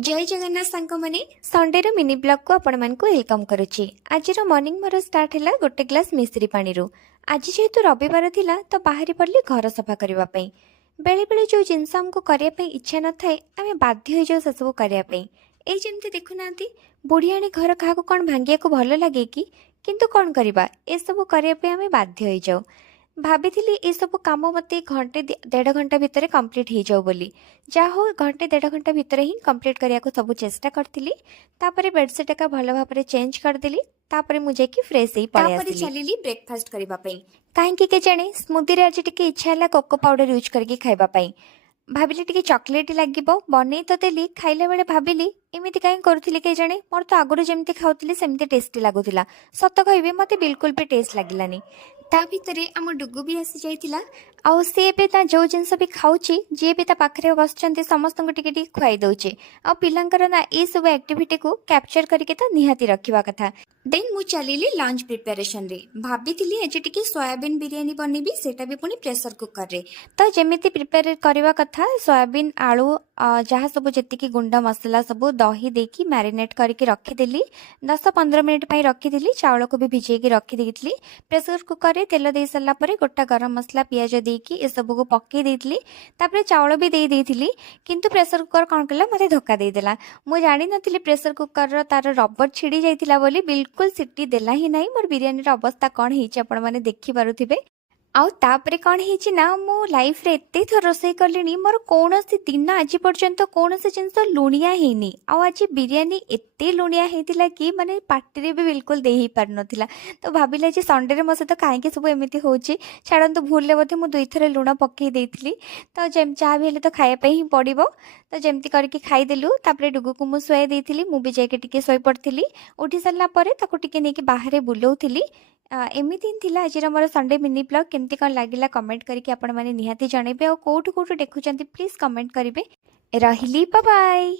जय जगन्नाथ सांग मैंने संडे रो मिनी ब्लॉग को आपण मानक वेलकम करुच्ची। आज मॉर्निंग मोर स्टार्ट है गोटे ग्लास मिश्री पानी रू। आज जेहेतु रविवार थिला तो बाहरी पड़ली घर सफा करबा पई। बेले बेले जो जिनस हमको करिया पई इच्छा न थाए आमे बाध्य हो जाऊ से सब करिया पई। ए जेमती देखुनांती बुढ़ियाणी घर काहाको कोन भांगिया को भल लागे कि किंतु कोन करबा ए सब करिया पई आमे बाध्य हो जाऊ। भाभी ये सब कम मत घंटे 1.5 घंटा भितर कंप्लीट हो जाओ बोली। जा हो घंटे 1.5 घंटा भितर ही कंप्लीट करने को सब चेष्टा करती। बेडसीट का भल भाव चेंज करदेली। मुझे फ्रेश ही पड़े चलिली ब्रेकफास्ट करने कहीं के जाने स्मूदी रे आज टिके इच्छा है कोको पाउडर यूज करके खावाई। भाविली टिके चॉकलेट लगे बन तो देली खाइला बेले भाविली एमती कहीं करुली के जाने मोर तो आगुरी जमी खाऊली सेमती टेस्टी लगुला। सत कह मत बिल्कुल भी टेस्ट लगलानी। ता भितरे आम डुगु भी आसी जाइतिला। आउ सी जो जिनस भी खाऊची जी भी पाखे बसचंती समस्त टिके खुआई दउचे। आ पिलांकर ना ए सब एक्टिविटी को कैप्चर करके तो निहाती रखिबा कथा। देन मु चलिली लंच प्रिपरेशन रे। भाभी आज टिके सोयाबीन बिरयानी बनेबी सेटा भी पुनी प्रेशर कुकर रे। तो जेमिति प्रिपेयर करबा कथा सोयाबीन आलू जहाँ सब जेतिकी गुंड मसला सब दही देकी मैरिनेट करके रखीदेली। 10-15 मिनिट पई रखीदेली। चावल को भी भिजेकी रखीदेली। प्रेशर कुकर रे तेल दे सारा पर गोटा गरम मसला पियाज देकी ए सब को पकई देइतली। तापरे चावल भी दे देइतली। किंतु प्रेशर कुकर कौन कला मते धोखा देदेला। मु जानि नथिली प्रेशर कुकर रो तार रबर छिड़ी जाइतिला बोली बिल्कुल सिटी देला ही नहीं। मोर बिरयानी रो अवस्था कौन हेछि आपण माने देखि पारुथिबे। आउ तापरे कौन हेछि ना मो लाइफ रे एते थर रोसई करलिनी मोर कोनोसी दिन आज पर्यंत कोनोसी जिंस लुणिया हेनी। आउ आज बिरयानी एते लुणिया हेतिला कि माने पार्टी रे भी बिल्कुल दे ही पार नथिला। तो भाबिला जे संडे रे मसे तो काहे के सब एमिति होछि छाड़न भूल ले बोधे मु दुई थरे लुण पकई देइथिली। तो जेम चाह भी हेले तो खाया पे ही पड़िबो। तो जेमती करके खाई देलु। तापरे डुगु को मु सोई देइथिली। मु भी जाके टिके सोई पड़थिली। उठी सरला परे ताको टिके नेकी बाहरे बुलौथिली। एमिति थिला आज मोर संडे मिनी ब्लॉग। केमती कौन लगिला कमेंट करके आपण माने निहाती जणेबे। और कोठु कोठु देखुचंती प्लीज कमेंट करिवे। रहिली बाय बाय।